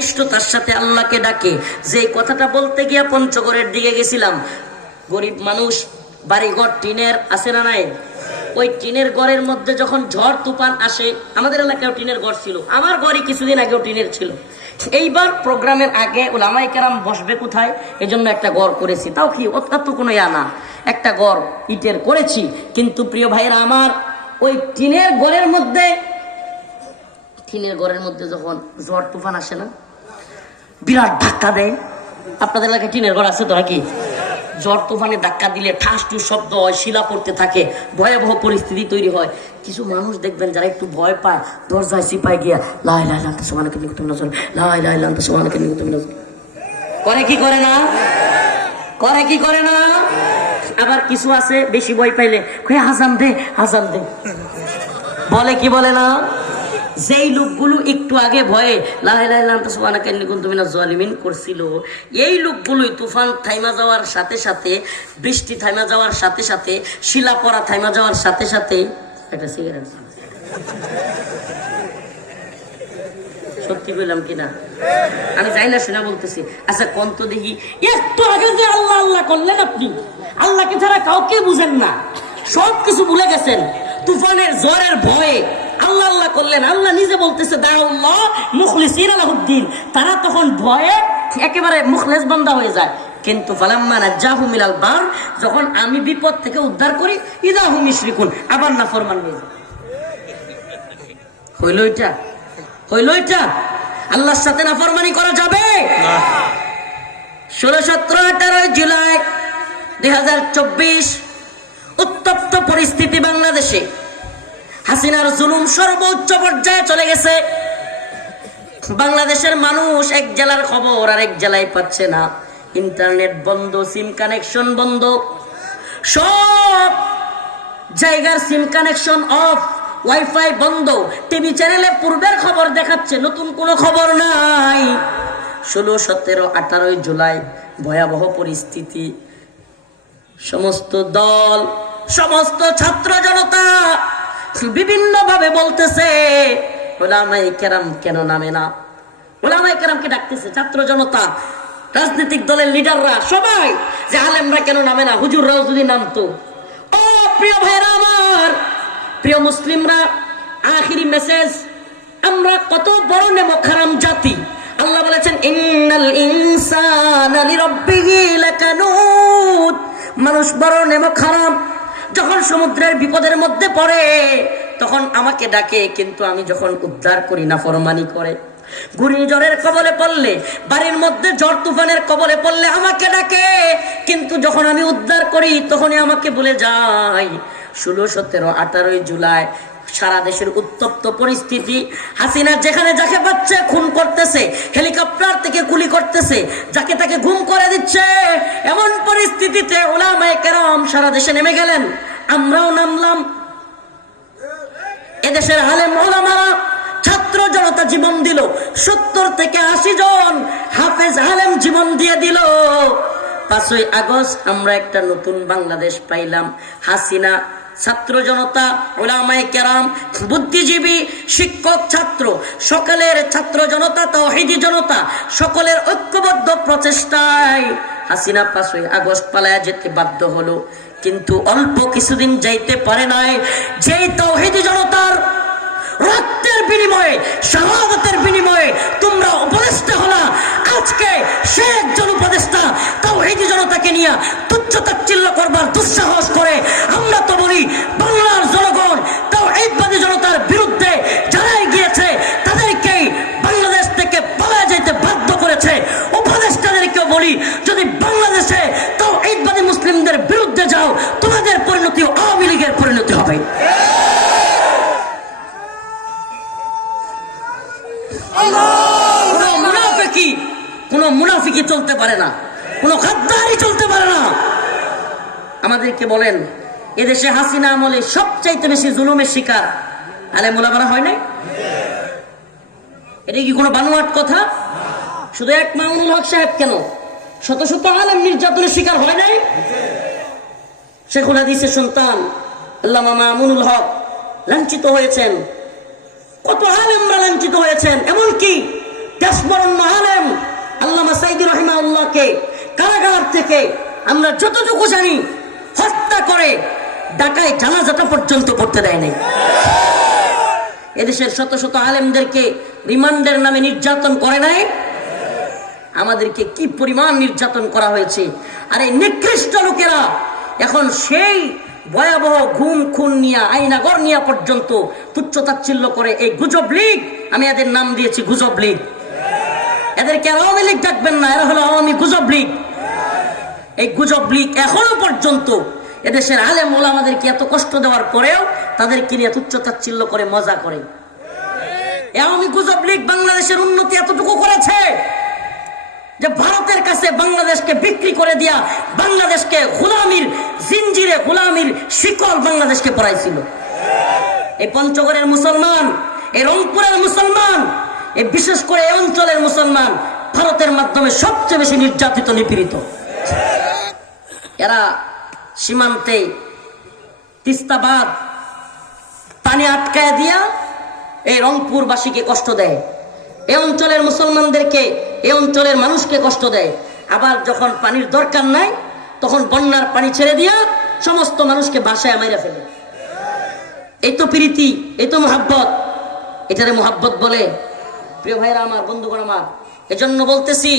নিষ্ঠতার সাথে আল্লাহকে ডাকে। যে কথাটা বলতে গিয়া পঞ্চগড়ের দিকে গেছিলাম, গরিব মানুষ, বাড়িঘর টিনের আছে না নাই, ওই টিনের ঘরের মধ্যে যখন ঝড় তুফান আসে, আমাদের এলাকায় টিনের ঘর ছিল, আমার ঘরই কিছুদিন আগেও টিনের ছিল। এইবার প্রোগ্রামের আগে ওলামায়ে কেরাম বসবে কোথায়, এজন্য একটা ঘর করেছি, তাও কি অত কোনো না, একটা ঘর ইটের করেছি। কিন্তু প্রিয় ভাইয়েরা আমার, ওই টিনের ঘরের মধ্যে যখন ঝড় তুফান আসে না, বিরাট ধাক্কা দেয়। আপনাদের এলাকায় টিনের ঘর আছে তো নাকি? ঝড় তুফানে ধাক্কা দিলে ঠাস টুস শব্দ হয়, শিলা পড়তে থাকে, ভয়াবহ পরিস্থিতি তৈরি হয়। কিছু মানুষ দেখবেন যারা একটু ভয় পায়, দরজায় চিপায় গিয়া লা ইলাহা ইল্লাল্লাহ সুবহানাকা ইন্নী কুনতু মিনাজ জালিমিন, লা ইলাহা ইল্লাল্লাহ সুবহানাকা ইন্নী কুনতু মিনাজ জালিমিন করে কি করে না? করে কি করে না? আবার কিছু আছে বেশি ভয় পাইলে কই আজান দে, আজান দে, বলে কি বলে না? যেই লোকগুলো একটু আগে ভয়ে লা ইলাহা ইল্লাল্লাহ সুবহানাকা ইন্নী কুনতু মিনাজ জালিমিন করছিল, এই লোকগুলোই তুফান থাইমা যাওয়ার সাথে সাথে, বৃষ্টি থাইমা যাওয়ার সাথে সাথে, শিলা পড়া থাইমা যাওয়ার সাথে সাথে একটা সিগারেট, সত্যি বললাম কিনা আমি যাই না শোনা বলতেছি। আচ্ছা কোন তো দেখি, একটু আগে যে আল্লাহ আল্লাহ করলেন, আপনি আল্লাহকে ছাড়া কাউকে বুঝেন না, সব কিছু ভুলে গেছেন, তুফানের ঝড়ের ভয়ে আল্লাহ আল্লাহ করলেন। আল্লাহ নিজে বলতেছে দাউল্লাহ মুখলিসিনা লাহুদ্দিন, তারা তখন ভয়ে একেবারে মুখলেস বান্দা হয়ে যায়। কিন্তু ফালাম্মা নাজ্জাহুম মিনাল বার, যখন আমি বিপদ থেকে উদ্ধার করি, ইযা হুম ইশরিকুন, আবার নাফরমান হয়ে যায়। হইল এটা? আল্লাহর সাথে নাফরমানি করা যাবে না। 16, 17, 18 জুলাই 2024 উত্তপ্ত পরিস্থিতি বাংলাদেশে। হাসিনার জুলুম সর্বোচ্চ পর্যায়ে চলে গেছে। বাংলাদেশের মানুষ এক জেলার খবর আর এক জেলায় পাচ্ছে না, ইন্টারনেট বন্ধ, সিম কানেকশন বন্ধ, সব জায়গার সিম কানেকশন অফ, ওয়াইফাই বন্ধ, টিভি চ্যানেলে পূর্বের খবর দেখাচ্ছে, নতুন কোনো খবর নাই। 16, 17, 18 জুলাই ভয়াবহ পরিস্থিতি। সমস্ত দল, সমস্ত ছাত্র জনতা বিভিন্ন ভাবে বলতেছে উলামায়ে কেরাম কেন নামে না, উলামায়ে কেরামকে ডাকতেছে ছাত্র জনতা, রাজনৈতিক দলের লিডাররা সবাই, যে আলেমরা কেন নামে না, হুজুররাও যদি নামতো। ও প্রিয় ভাইরা আমার, প্রিয় মুসলিমরা, আখিরি মেসেজ, আমরা কত বড় নেমক হারাম জাতি। আল্লাহ বলেছেন ইন্নাল ইনসানা লিরাব্বিহি লাকানুত, মানুষ বড় নেমক হারাম। যখন সমুদ্রের বিপদের মধ্যে পড়ে তখন আমাকে ডাকে, কিন্তু আমি যখন উদ্ধার করি নাফরমানি করে। ঘূর্ণিঝড়ের কবলে পড়লে, বাড়ির মধ্যে ঝড় তুফানের কবলে পড়লে আমাকে ডাকে, কিন্তু যখন আমি উদ্ধার করি তখনই আমাকে ভুলে যায়। 16, 17, 18 জুলাই সারা দেশের উত্তপ্ত পরিস্থিতি। হাসিনা যেখানে যাকে পাচ্ছে খুন করতেছে, হেলিকপ্টার থেকে গুলি করতেছে, যাকে তাকে গুম করে দিচ্ছে। এমন পরিস্থিতিতে উলামায়ে কেরাম সারা দেশে নেমে গেলেন, আমরাও নামলাম। এদেশের আলেম ওলামারা, ছাত্র জনতা জীবন দিল, 70 থেকে 80 জন হাফেজ আলেম জীবন দিয়ে দিল। 5ই আগস্ট আমরা একটা নতুন বাংলাদেশ পাইলাম। হাসিনা, ছাত্র জনতা, উলামায়ে কেরাম, বুদ্ধিজীবী, শিক্ষক, ছাত্র, সকলের, ছাত্র জনতা, তাওহীদি জনতা, সকলের ঐক্যবদ্ধ প্রচেষ্টায় হাসিনা 5ই আগস্ট পালায়া যেতে বাধ্য হলো। কিন্তু অল্প কিছুদিন যাইতে পারে নাই, যেই তাওহীদি জনতার রক্তের বিনিময়ে, শাহাদাতের বিনিময়ে তোমরা উপদেষ্টা হলা, আজকে সে একজন উপদেষ্টা তাওহীদি জনতাকে নিয়ে তুচ্ছ-তাচ্ছিল্য করবার দুঃসাহস করে। আমরা তো বলি বাংলার জনগণ তাওহীদবাদী জনতার বিরুদ্ধে যারাই গিয়েছে তাদেরকেই বাংলাদেশ থেকে পালায় যেতে বাধ্য করেছে। উপদেষ্টাদেরকেও বলি, যদি বাংলাদেশে তাওহীদবাদী মুসলিমদের বিরুদ্ধে যাও, তোমাদের পরিণতি আওয়ামী লীগের পরিণতি হবে। কোন মুনাফিকি চলতে পারে না, কোন গাদ্দারি চলতে পারে না। আমাদেরকে বলেন, এদেশে হাসিনা আমলে সবচাইতে বেশি জুলুমের শিকার আলেম ওলামারা হয় নাই? এটা কি কোনো বানোয়াট কথা? শুধু এক মামুনুল হক সাহেব কেন, শত শত আলেম নির্যাতনের শিকার হয় নাই? শেখুল হাদিসের সন্তান আল্লামা মামুনুল হক লাঞ্ছিত হয়েছেন, কত আলেমরা লাঞ্ছিত হয়েছেন। এমনকি দেশবরণ্য আলেম আল্লামা সাইদি রাহিমাহুল্লাহকে কারাগার থেকে আমরা যতটুকু জানি হত্যা করে ঢাকায় জানাজাটা পর্যন্ত পড়তে দেয় নাই। এদেশের শত শত আলেমদেরকে রিমান্ডের নামে নির্যাতন করে নাই। আমাদেরকে কি পরিমাণ নির্যাতন করা হয়েছে। আর এই নিকৃষ্ট লোকেরা এখন সেই ভয়াবহ ঘুম খুন নিয়ে আইনাগর নিয়ে পর্যন্ত তুচ্ছতাচ্ছিল্য করে। এই গুজব লীগ, আমি এদের নাম দিয়েছি গুজব লীগ। এদেরকে আওয়ামী লীগ ডাকবেন না, এরা হলো আওয়ামী গুজব লীগ। এই গুজব লীগ এখনো পর্যন্ত এদেশের আলেম ওলামাদেরকে এত কষ্ট দেওয়ার পরেও তাদেরকে নিয়ে তুচ্ছতাচ্ছিল্য করে মজা করে। আওয়ামী গুজব লীগ বাংলাদেশের উন্নতি এতটুকু করেছে যে ভারতের কাছে বাংলাদেশকে বিক্রি করে দিয়া বাংলাদেশকে গোলামির জিঞ্জিরে, গোলামির শিকল বাংলাদেশকে পরাইছিল। এই পঞ্চগড়ের মুসলমান, এই রংপুরের মুসলমান, এই বিশেষ করে এই অঞ্চলের মুসলমান ভারতের মাধ্যমে সবচেয়ে বেশি নির্যাতিত, নিপীড়িত। এরা সীমান্তে তিস্তাবাদ পানি আটকায় দিয়া এই রংপুরবাসীকে কষ্ট দেয়, এই অঞ্চলের মুসলমানদেরকে, এই অঞ্চলের মানুষকে কষ্ট দেয়। আবার যখন পানির দরকার নাই তখন বন্যার পানি ছেড়ে দিয়া সমস্ত মানুষকে বাসায় মাইরা ফেলে। এই তো প্রীতি, এই তো মোহাব্বত, এটারে মোহাব্বত বলে। প্রিয় ভাইরা আমার, বন্ধুগণ আমার, এজন্য বলতেছি